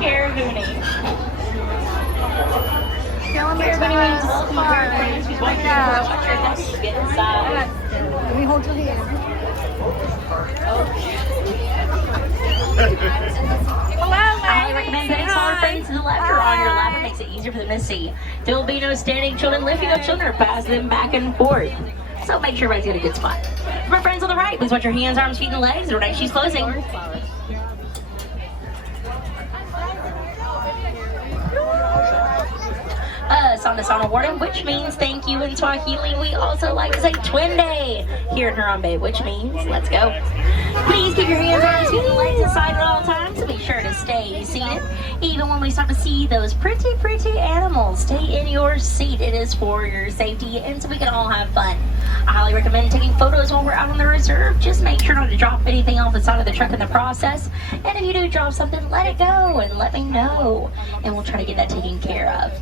Caraboonie. Everybody means well friends. She's watching your get inside. Let me hold your hand. I highly recommend putting smaller friends to the left or on your lap. It makes it easier for them to see. There will be no standing children lifting up children or pass them back and forth. So make sure everybody's got a good spot. For my friends on the right, please watch your hands, arms, feet, and legs. The right she's closing. Sana Warden, which means thank you in Swahili. We also like to say twin day here in Harambe, which means let's go. Please keep your hands, arms, feet, and legs aside at all times, so be sure to stay seated. Even when we start to see those pretty animals, stay in your seat. It is for your safety and so we can all have fun. I highly recommend taking photos while we're out on the reserve. Just make sure not to drop anything off the side of the truck in the process. And if you do drop something, let it go and let me know. And we'll try to get that taken care of.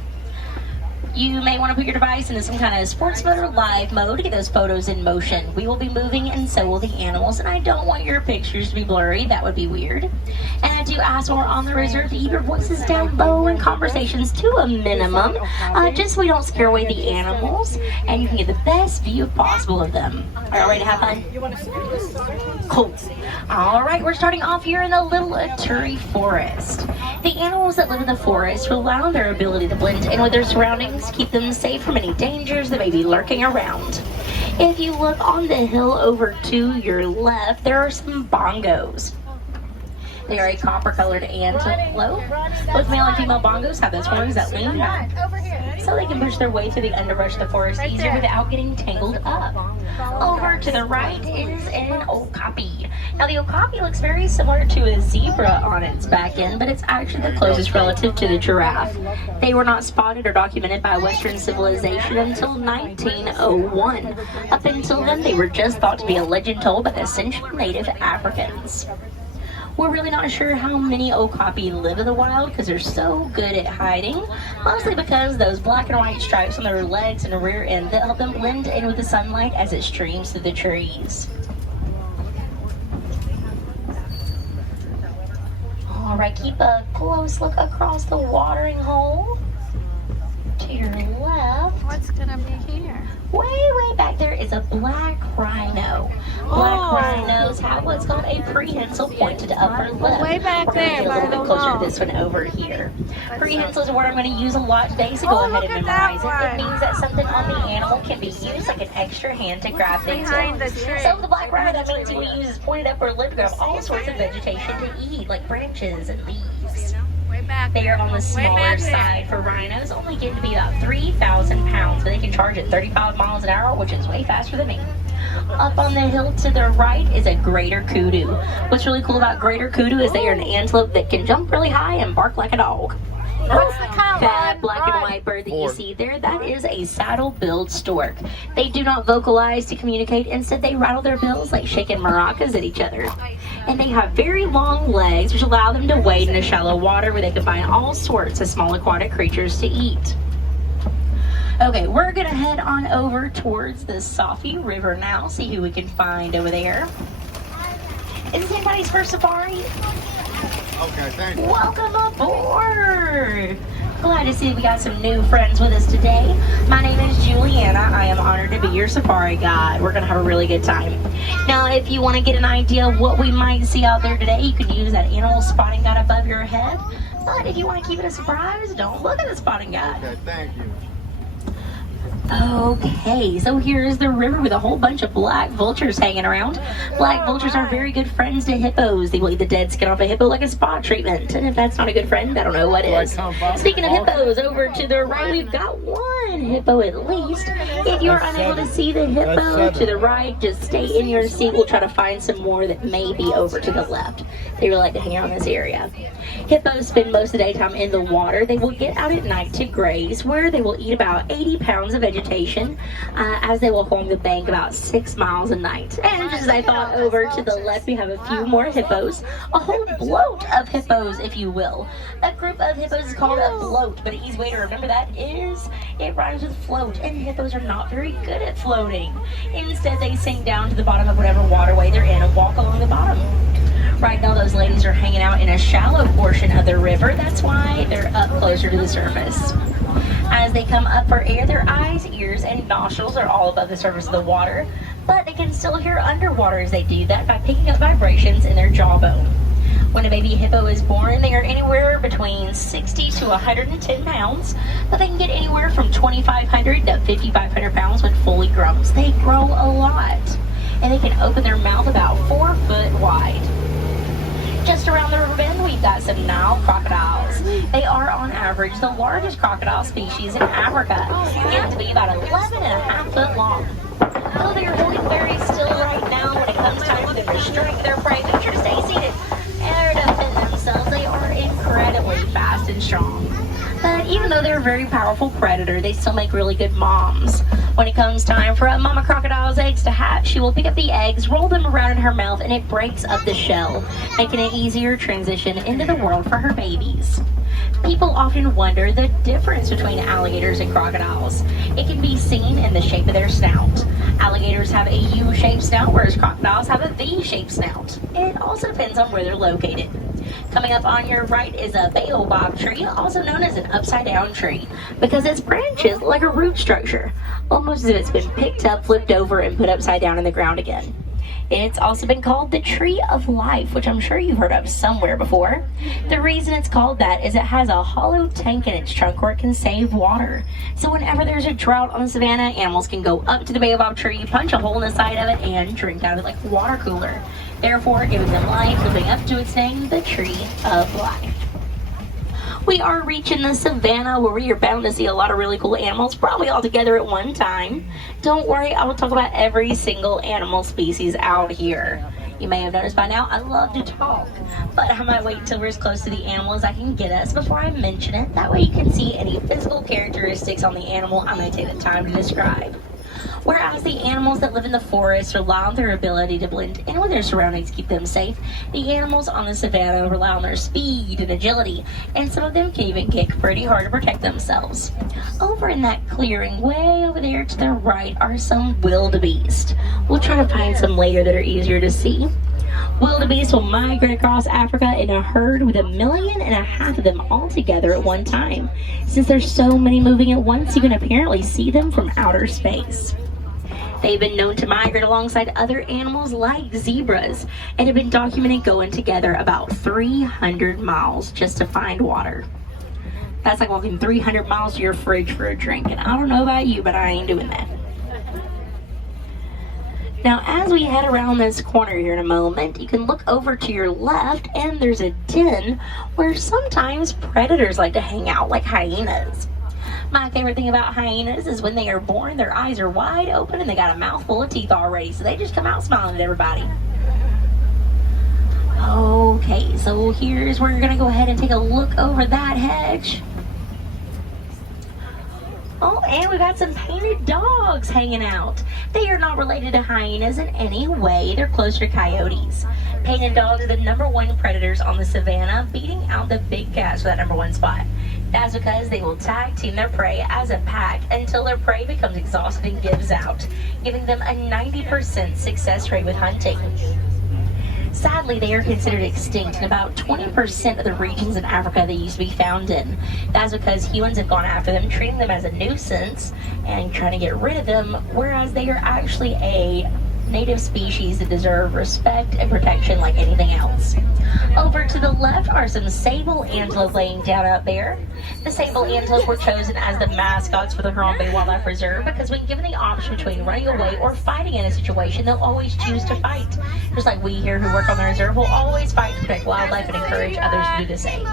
You may want to put your device into some kind of sports mode or live mode to get those photos in motion. We will be moving and so will the animals, and I don't want your pictures to be blurry. That would be weird. And I do ask when we're on the reserve to keep your voices down low and conversations to a minimum, just so we don't scare away the animals and you can get the best view possible of them. Are you ready to have fun? Cool. All right, we're starting off here in the little Turry Forest. The animals that live in the forest rely on their ability to blend in with their surroundings, keep them safe from any dangers that may be lurking around. If you look on the hill over to your left, there are some bongos. They are a copper-colored antelope. Both male and female bongos have those horns that lean back, so they can push their way through the underbrush of the forest easier without getting tangled up. Over to the right is an okapi. Now the okapi looks very similar to a zebra on its back end, but it's actually the closest relative to the giraffe. They were not spotted or documented by Western civilization until 1901. Up until then, they were just thought to be a legend told by the essential native Africans. We're really not sure how many okapi live in the wild because they're so good at hiding, mostly because those black and white stripes on their legs and rear end that help them blend in with the sunlight as it streams through the trees. All right, keep a close look across the watering hole. To your left. What's gonna be here? Way back there is a black rhino. Black rhinos have what's called a prehensile pointed upper lip. Way back there, a little bit closer to this one over here. Prehensile is a word I'm going to use a lot today, so go ahead and memorize it. It means that something on the animal can be used like an extra hand to grab things with. So the black rhino, that means he will use his pointed upper lip to grab all sorts of vegetation to eat, like branches and leaves. They are on the smaller side for rhinos, only getting to be about 3,000 pounds, but they can charge at 35 miles an hour, which is way faster than me. Up on the hill to the right is a greater kudu. What's really cool about greater kudu is they are an antelope that can jump really high and bark like a dog. What's the color? That black and white bird that you see there, that is a saddle-billed stork. They do not vocalize to communicate. Instead, they rattle their bills like shaking maracas at each other. And they have very long legs, which allow them to wade in a shallow water where they can find all sorts of small aquatic creatures to eat. Okay, we're going to head on over towards the Safi River now, see who we can find over there. Is this anybody's first safari? Okay, thank you. Welcome aboard! Glad to see we got some new friends with us today. My name is Juliana. I am honored to be your safari guide. We're going to have a really good time. Now, if you want to get an idea of what we might see out there today, you can use that animal spotting guide above your head. But if you want to keep it a surprise, don't look at the spotting guide. Okay, thank you. Okay, so here's the river with a whole bunch of black vultures hanging around. Black vultures are very good friends to hippos. They will eat the dead skin off a hippo like a spa treatment. And if that's not a good friend, I don't know what is. Speaking of hippos, over to the right, we've got one hippo at least. If you're unable to see the hippo to the right, just stay in your seat. We'll try to find some more that may be over to the left. They really like to hang out in this area. Hippos spend most of the daytime in the water. They will get out at night to graze, where they will eat about 80 pounds of vegetation, as they will along the bank about 6 miles a night. And just as I thought, over to the left we have a few more hippos, a whole bloat of hippos, if you will. A group of hippos is called a bloat, but an easy way to remember that is it rhymes with float, and hippos are not very good at floating. Instead, they sink down to the bottom of whatever waterway they're in and walk along the bottom. Right now, those ladies are hanging out in a shallow portion of the river. That's why they're up closer to the surface. As they come up for air, their eyes, ears, and nostrils are all above the surface of the water, but they can still hear underwater as they do that by picking up vibrations in their jawbone. When a baby hippo is born, they are anywhere between 60 to 110 pounds, but they can get anywhere from 2,500 to 5,500 pounds when fully grown. So they grow a lot, and they can open their mouth about 4 foot wide. Just around the river bend, we've got some Nile crocodiles. They are, on average, the largest crocodile species in Africa, getting to be about 11.5 foot long. Though they are holding very still right now, when it comes time for them to strike their prey, make sure to stay seated and defend themselves. They are incredibly fast and strong. But even though they're a very powerful predator, they still make really good moms. When it comes time for a mama crocodile's eggs to hatch, she will pick up the eggs, roll them around in her mouth, and it breaks up the shell, making an easier transition into the world for her babies. People often wonder the difference between alligators and crocodiles. It can be seen in the shape of their snout. Alligators have a U-shaped snout, whereas crocodiles have a V-shaped snout. It also depends on where they're located. Coming up on your right is a Baobab tree, also known as an upside-down tree, because its branches look like a root structure, almost as if it's been picked up, flipped over, and put upside down in the ground again. It's also been called the Tree of Life, which I'm sure you've heard of somewhere before. The reason it's called that is it has a hollow tank in its trunk where it can save water. So whenever there's a drought on the savannah, animals can go up to the baobab tree, punch a hole in the side of it, and drink out of it like a water cooler, therefore giving them life, living up to its name, the Tree of Life. We are reaching the savannah where we are bound to see a lot of really cool animals, probably all together at one time. Don't worry, I will talk about every single animal species out here. You may have noticed by now, I love to talk, but I might wait till we're as close to the animal as I can get us before I mention it. That way you can see any physical characteristics on the animal I'm going to take the time to describe. Whereas the animals that live in the forest rely on their ability to blend in with their surroundings to keep them safe, the animals on the savannah rely on their speed and agility, and some of them can even kick pretty hard to protect themselves. Over in that clearing way over there to the right are some wildebeest. We'll try to find some later that are easier to see. Wildebeest will migrate across Africa in a herd with 1.5 million of them all together at one time. Since there's so many moving at once, you can apparently see them from outer space. They've been known to migrate alongside other animals like zebras and have been documented going together about 300 miles just to find water. That's like walking 300 miles to your fridge for a drink, and I don't know about you, but I ain't doing that. Now, as we head around this corner here in a moment, you can look over to your left, and there's a den where sometimes predators like to hang out, like hyenas. My favorite thing about hyenas is when they are born, their eyes are wide open and they got a mouthful of teeth already, so they just come out smiling at everybody. Okay, so here's where you're gonna go ahead and take a look over that hedge. Oh, and we got some painted dogs hanging out. They are not related to hyenas in any way. They're closer to coyotes. Painted dogs are the #1 predators on the savannah, beating out the big cats for that #1 spot. That's because they will tag team their prey as a pack until their prey becomes exhausted and gives out, giving them a 90% success rate with hunting. Sadly, they are considered extinct in about 20% of the regions in Africa they used to be found in. That's because humans have gone after them, treating them as a nuisance and trying to get rid of them, whereas they are actually a native species that deserve respect and protection like anything else. Over to the left are some sable antelope laying down out there. The sable antelope were chosen as the mascots for the Harambe Wildlife Reserve because when given the option between running away or fighting in a situation, they'll always choose to fight. Just like we here who work on the reserve will always fight to protect wildlife and encourage others to do the same.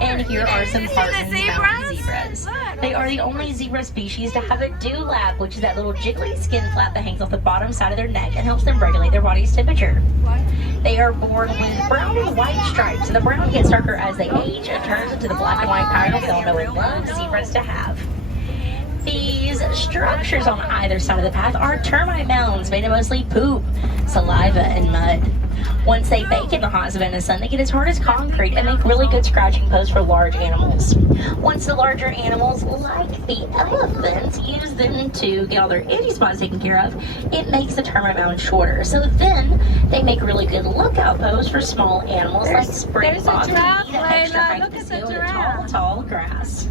And here are some Parkman's mountain zebras. They are the only zebra species to have a dewlap, which is that little jiggly skin flap that hangs off the bottom side of their neck and helps them regulate their body's temperature. They are born with brown and white stripes, and the brown gets darker as they age and turns into the black and white pattern we all know and love zebras to have. These structures on either side of the path are termite mounds made of mostly poop, saliva, and mud. Once they bake in the hot Savannah sun, they get as hard as concrete and make really good scratching posts for large animals. Once the larger animals, like the elephants, use them to get all their itchy spots taken care of, it makes the termite mound shorter. So then they make really good lookout posts for small animals like springboks that need extra height to scale the tall grass.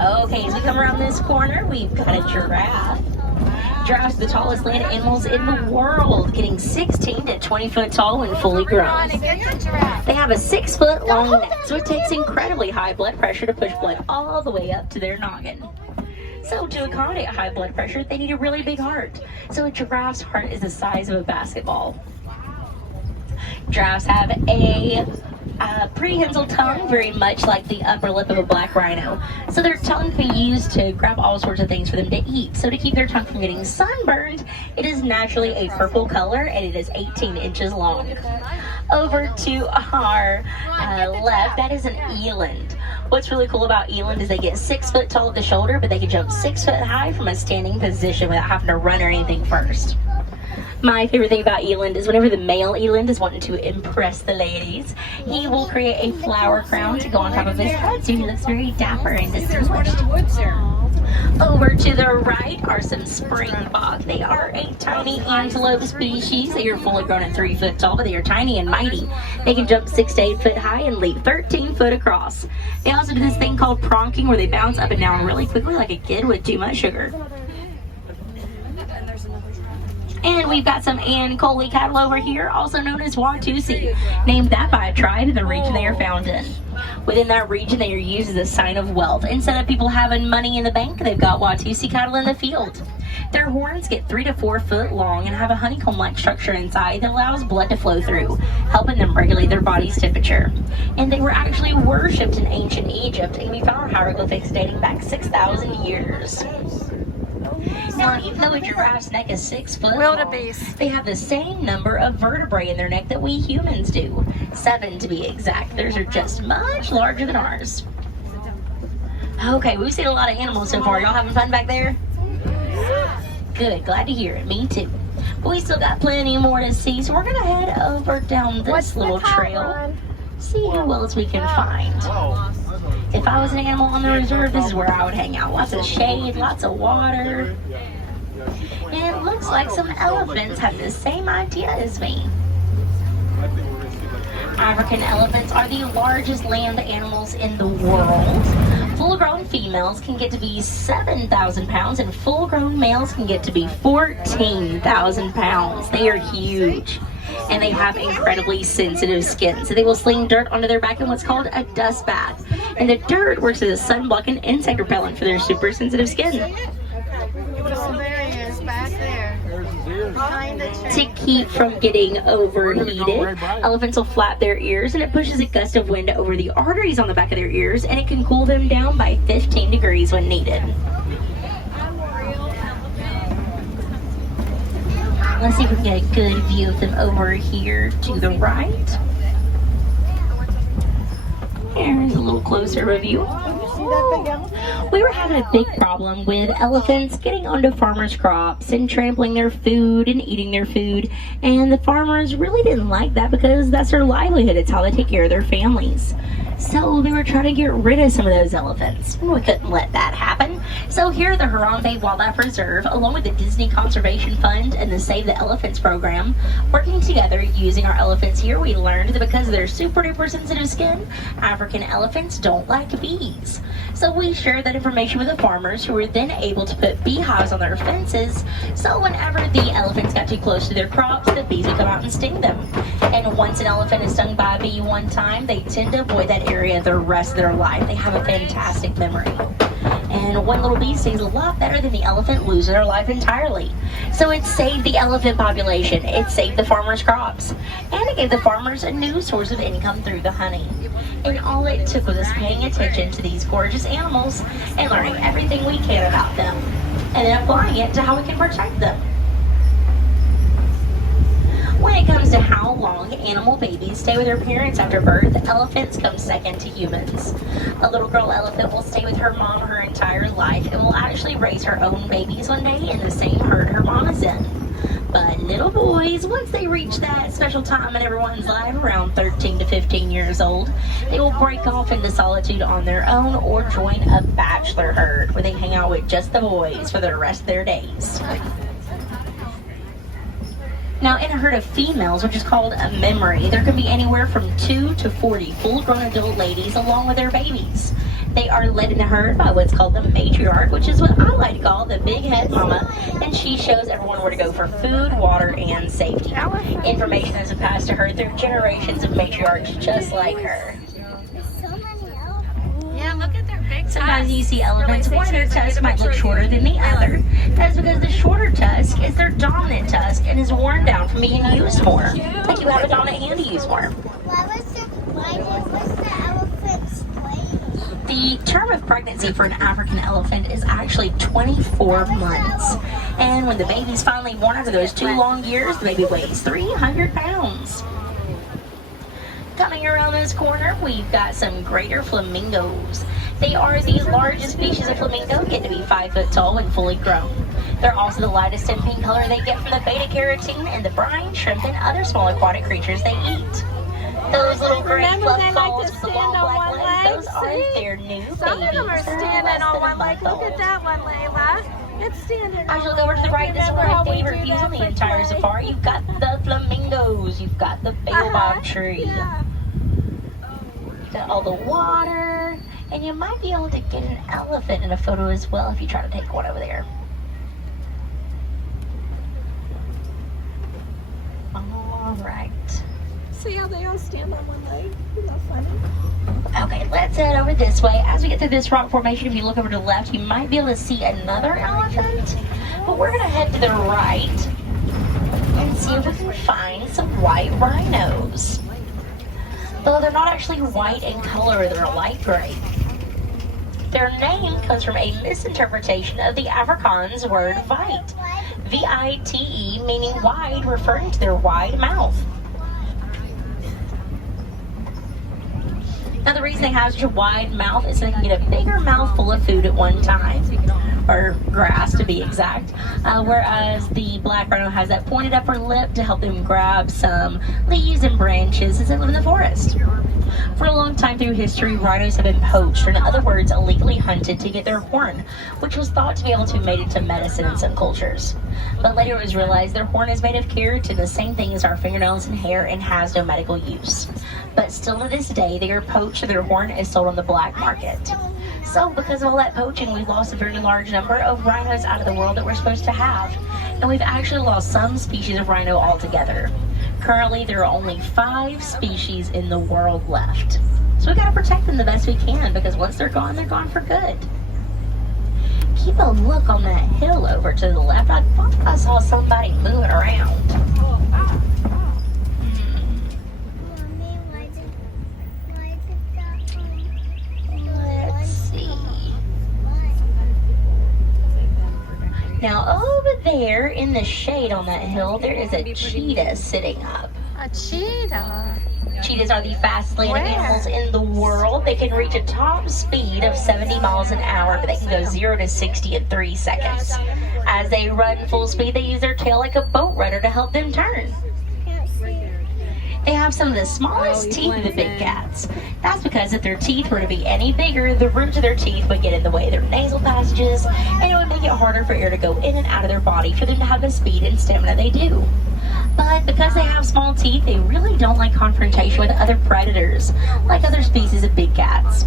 Okay, as we come around this corner, we've got a giraffe. Giraffes are the tallest land animals in the world, getting 16 to 20 foot tall when fully grown. They have a 6 foot long neck, so it takes incredibly high blood pressure to push blood all the way up to their noggin. So to accommodate high blood pressure, they need a really big heart. So a giraffe's heart is the size of a basketball. Giraffes have a prehensile tongue, very much like the upper lip of a black rhino. So their tongue can be used to grab all sorts of things for them to eat. So to keep their tongue from getting sunburned, it is naturally a purple color and it is 18 inches long. Over to our left, that is an eland. What's really cool about eland is they get 6 foot tall at the shoulder, but they can jump 6 foot high from a standing position without having to run or anything first. My favorite thing about eland is whenever the male eland is wanting to impress the ladies, he will create a flower crown to go on top of his head so he looks very dapper and distinguished. Over to the right are some springboks. They are a tiny antelope species. They are fully grown at 3 foot tall, but they are tiny and mighty. They can jump 6 to 8 foot high and leap 13 foot across. They also do this thing called pronking where they bounce up and down really quickly like a kid with too much sugar. And we've got some Ankole cattle over here, also known as Watusi, named that by a tribe in the region they are found in. Within that region, they are used as a sign of wealth. Instead of people having money in the bank, they've got Watusi cattle in the field. Their horns get 3 to 4 foot long and have a honeycomb-like structure inside that allows blood to flow through, helping them regulate their body's temperature. And they were actually worshipped in ancient Egypt and can be found in hieroglyphics dating back 6,000 years. Now, even though a giraffe's neck is 6 foot Wildebeest. long, they have the same number of vertebrae in their neck that we humans do. 7 to be exact. Theirs are just much larger than ours. Okay, we've seen a lot of animals so far. Y'all having fun back there? Good, glad to hear it. Me too. But we still got plenty more to see, so we're going to head over down this little trail. See who else we can find. If I was an animal on the reserve, this is where I would hang out. Lots of shade, lots of water. And it looks like some elephants have the same idea as me. African elephants are the largest land animals in the world. Full-grown females can get to be 7,000 pounds and full-grown males can get to be 14,000 pounds. They are huge. And they have incredibly sensitive skin. So they will sling dirt onto their back in what's called a dust bath. And the dirt works as a sun-block and insect repellent for their super sensitive skin. Oh, there he is, back there. Behind the tree. To keep from getting overheated, elephants will flap their ears and it pushes a gust of wind over the arteries on the back of their ears and it can cool them down by 15 degrees when needed. Let's see if we can get a good view of them over here to the right. Here's a little closer review. We were having a big problem with elephants getting onto farmers' crops and trampling their food and eating their food. And the farmers really didn't like that because that's their livelihood. It's how they take care of their families. So they were trying to get rid of some of those elephants. We couldn't let that happen. So here at the Harambe Wildlife Reserve, along with the Disney Conservation Fund and the Save the Elephants program, working together using our elephants here, we learned that because of their super duper sensitive skin, African elephants don't like bees. So we shared that information with the farmers who were then able to put beehives on their fences. So whenever the elephants got too close to their crops, the bees would come out and sting them. And once an elephant is stung by a bee one time, they tend to avoid that area the rest of their life. They have a fantastic memory. And one little bee stings a lot better than the elephant losing their life entirely. So it saved the elephant population. It saved the farmers' crops. And it gave the farmers a new source of income through the honey. And all it took was us paying attention to these gorgeous animals and learning everything we can about them. And then applying it to how we can protect them. When it comes to how long animal babies stay with their parents after birth, elephants come second to humans. A little girl elephant will stay with her mom her entire life and will actually raise her own babies one day in the same herd her mom is in. But little boys, once they reach that special time in everyone's life, around 13 to 15 years old, they will break off into solitude on their own or join a bachelor herd where they hang out with just the boys for the rest of their days. Now, in a herd of females, which is called a memory, there can be anywhere from 2 to 40 full-grown adult ladies along with their babies. They are led in the herd by what's called the matriarch, which is what I like to call the big head mama, and she shows everyone where to go for food, water, and safety. Information is passed to her through generations of matriarchs just like her. Yeah, look at their big Sometimes you see elephants, one of their tusks might look shorter than the other. That's because the shorter tusk is their dominant tusk and is worn down from being used more. Like you have a dominant hand to use more. Why was the elephant's weight? The term of pregnancy for an African elephant is actually 24 months. And when the baby's finally born after those 2 long years, the baby weighs 300 pounds. Coming around this corner, we've got some greater flamingos. They are the largest species of flamingo, get to be 5 foot tall and fully grown. They're also the lightest in pink color they get from the beta carotene and the brine, shrimp, and other small aquatic creatures they eat. Those little gray fluff balls with the long black legs, those are their new babies. Some of them are standing on one leg. Look at that one, Layla. It's standing As you look over to the right, this is one of my favorite views on the entire safari. You've got the flamingos, you've got the Baobab Tree. Yeah. You've got all the water, and you might be able to get an elephant in a photo as well if you try to take one over there. All right. See how they all stand on one leg? Isn't that funny? Okay, let's head over this way. As we get through this rock formation, if you look over to the left, you might be able to see another elephant. But we're gonna head to the right and see if we can find some white rhinos. Though they're not actually white in color, they're light gray. Their name comes from a misinterpretation of the Afrikaans word vite. V-I-T-E, meaning wide, referring to their wide mouth. Now the reason they have such a wide mouth is so they can get a bigger mouthful of food at one time, or grass to be exact, whereas the black rhino has that pointed upper lip to help them grab some leaves and branches as they live in the forest. For a long time through history, rhinos have been poached, or in other words, illegally hunted to get their horn, which was thought to be able to be made into medicine in some cultures. But later it was realized their horn is made of keratin, the same thing as our fingernails and hair, and has no medical use. But still to this day, they are poached and their horn is sold on the black market. So because of all that poaching, we've lost a very large number of rhinos out of the world that we're supposed to have. And we've actually lost some species of rhino altogether. Currently, there are only 5 species in the world left. So we've got to protect them the best we can, because once they're gone for good. Keep a look on that hill over to the left. I thought I saw somebody moving around. Mommy, why did that one? Let's see. Why? Now over there in the shade on that hill, there is a cheetah sitting up. A cheetah. Cheetahs are the fastest landing Where? animals in the world. They can reach a top speed of 70 miles an hour, but they can go 0 to 60 in 3 seconds. As they run full speed, they use their tail like a boat rudder to help them turn. Can't see. They have some of the smallest teeth of the big cats. That's because if their teeth were to be any bigger, the roots of their teeth would get in the way of their nasal passages, and it would make it harder for air to go in and out of their body for them to have the speed and stamina they do. But because they have small teeth, they really don't like confrontation with other predators, like other species of big cats.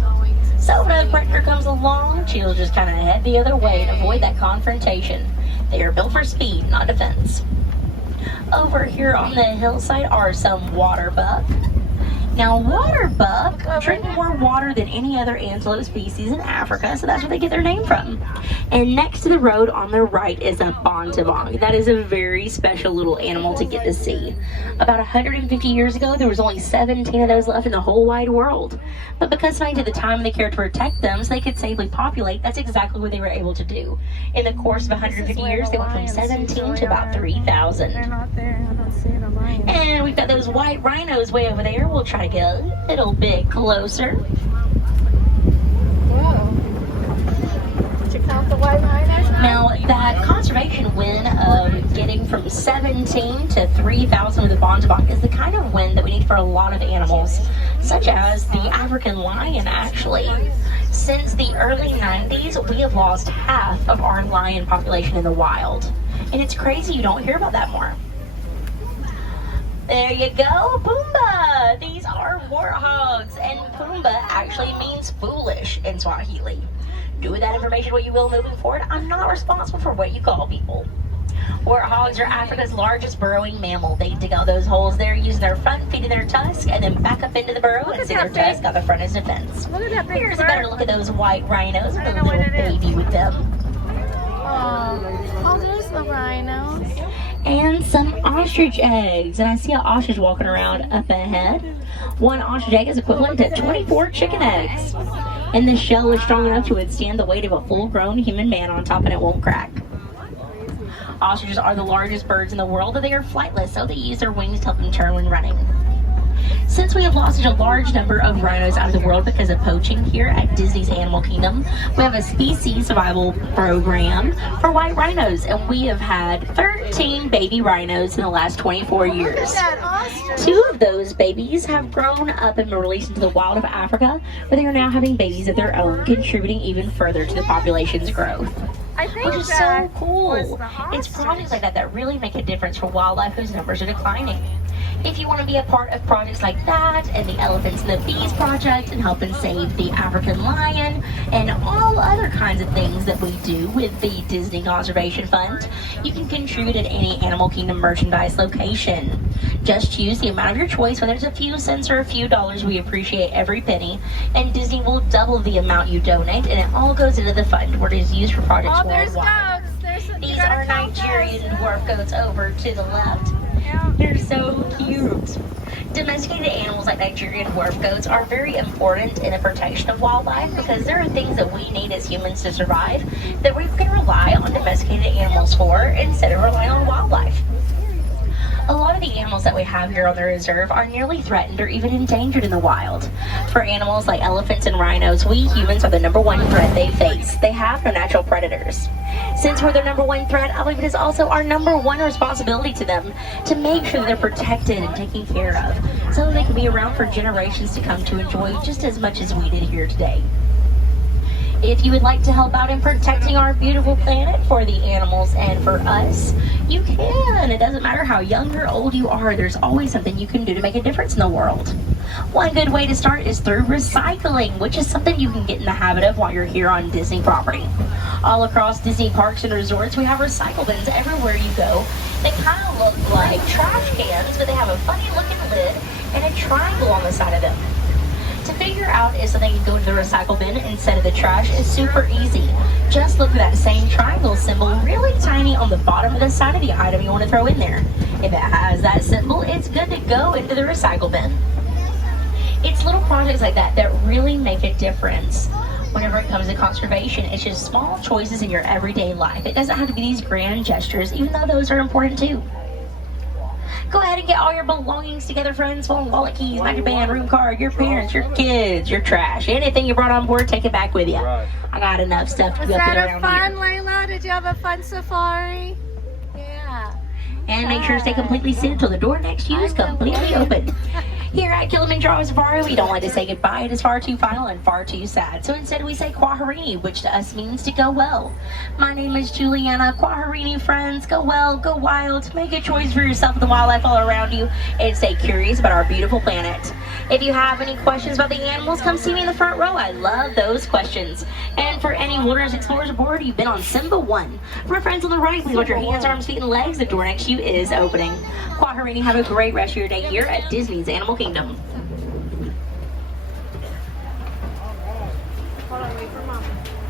So when a predator comes along, she'll just kind of head the other way and avoid that confrontation. They are built for speed, not defense. Over here on the hillside are some water buck. Now, water buck drink more water than any other antelope species in Africa, so that's where they get their name from. And next to the road on the right is a bontebong. That is a very special little animal to get to see. About 150 years ago, there was only 17 of those left in the whole wide world. But because somebody took the time and they cared to protect them so they could safely populate, that's exactly what they were able to do. In the course of 150 years, they went from 17 to about 3,000. They're not there. I don't see the lions. And we've got those white rhinos way over there. We'll try to get a little bit closer. Whoa. Did you count the white rhinos now? Now, that conservation win of getting from 17 to 3,000 with the bontebong is the kind of win that we need for a lot of animals, such as the African lion, actually. Since the early 90s, we have lost half of our lion population in the wild. And it's crazy you don't hear about that more. There you go, Pumbaa! These are warthogs, and Pumbaa actually means foolish in Swahili. Do with that information what you will moving forward. I'm not responsible for what you call people. Warthogs are Africa's largest burrowing mammal. They dig out those holes there using their front feet and their tusk, and then back up into the burrow and see their tusk on the front as defense. Look at that big Here's a bird. better look at those white rhinos with I a don't know little what it is. baby with them. Oh, there's the rhinos. And some ostrich eggs. And I see an ostrich walking around up ahead. One ostrich egg is equivalent to 24 chicken eggs. And the shell is strong enough to withstand the weight of a full-grown human man on top, and it won't crack. Ostriches are the largest birds in the world, and they are flightless, so they use their wings to help them turn when running. Since we have lost such a large number of rhinos out of the world because of poaching here at Disney's Animal Kingdom, we have a species survival program for white rhinos, and we have had 13 baby rhinos in the last 24 years. Look at that ostrich. 2 of those babies have grown up and been released into the wild of Africa, where they are now having babies of their own, contributing even further to the population's growth. I think Which is so that cool. was the It's ostrich. projects like that that really make a difference for wildlife whose numbers are declining. If you want to be a part of projects like that, and the Elephants and the Bees project, and helping save the African lion, and all other kinds of things that we do with the Disney Conservation Fund, you can contribute at any Animal Kingdom merchandise location. Just choose the amount of your choice, whether it's a few cents or a few dollars. We appreciate every penny, and Disney will double the amount you donate, and it all goes into the fund where it is used for projects Oh, there's worldwide. goats. These are Nigerian dwarf goats over to the left. Yeah. They're so cute. Domesticated animals like Nigerian dwarf goats are very important in the protection of wildlife because there are things that we need as humans to survive that we can rely on domesticated animals for instead of relying on wildlife. A lot of the animals that we have here on the reserve are nearly threatened or even endangered in the wild. For animals like elephants and rhinos, we humans are the #1 threat they face. They have no natural predators. Since we're their #1 threat, I believe it is also our #1 responsibility to them to make sure that they're protected and taken care of, so they can be around for generations to come to enjoy just as much as we did here today. If you would like to help out in protecting our beautiful planet for the animals and for us, you can. It doesn't matter how young or old you are, there's always something you can do to make a difference in the world. One good way to start is through recycling, which is something you can get in the habit of while you're here on Disney property. All across Disney parks and resorts, we have recycle bins everywhere you go. They kind of look like trash cans, but they have a funny looking lid and a triangle on the side of them. To figure out if something can go into the recycle bin instead of the trash is super easy. Just look for that same triangle symbol really tiny on the bottom of the side of the item you want to throw in there. If it has that symbol, it's good to go into the recycle bin. It's little projects like that that really make a difference. Whenever it comes to conservation, it's just small choices in your everyday life. It doesn't have to be these grand gestures, even though those are important too. Go ahead and get all your belongings together, friends. Phone, wallet, keys, magic band, room card, your parents, your kids, your trash. Anything you brought on board, take it back with you. Right. I got enough stuff to Was be up and that a around fun, here. Layla? Did you have a fun safari? Yeah. And make sure to stay completely seated until the door next to you is completely open. Here at Kilimanjaro Safari, we don't like to say goodbye. It is far too final and far too sad. So instead we say Kwaherini, which to us means to go well. My name is Juliana. Kwaherini, friends. Go well, go wild. Make a choice for yourself and the wildlife all around you. And stay curious about our beautiful planet. If you have any questions about the animals, come see me in the front row. I love those questions. And for any Wilderness Explorers aboard, you've been on Simba 1. For my friends on the right, please watch your hands, arms, feet, and legs. The door next to you is opening. Kwaherini, have a great rest of your day here at Disney's Animal Kingdom. for Mama.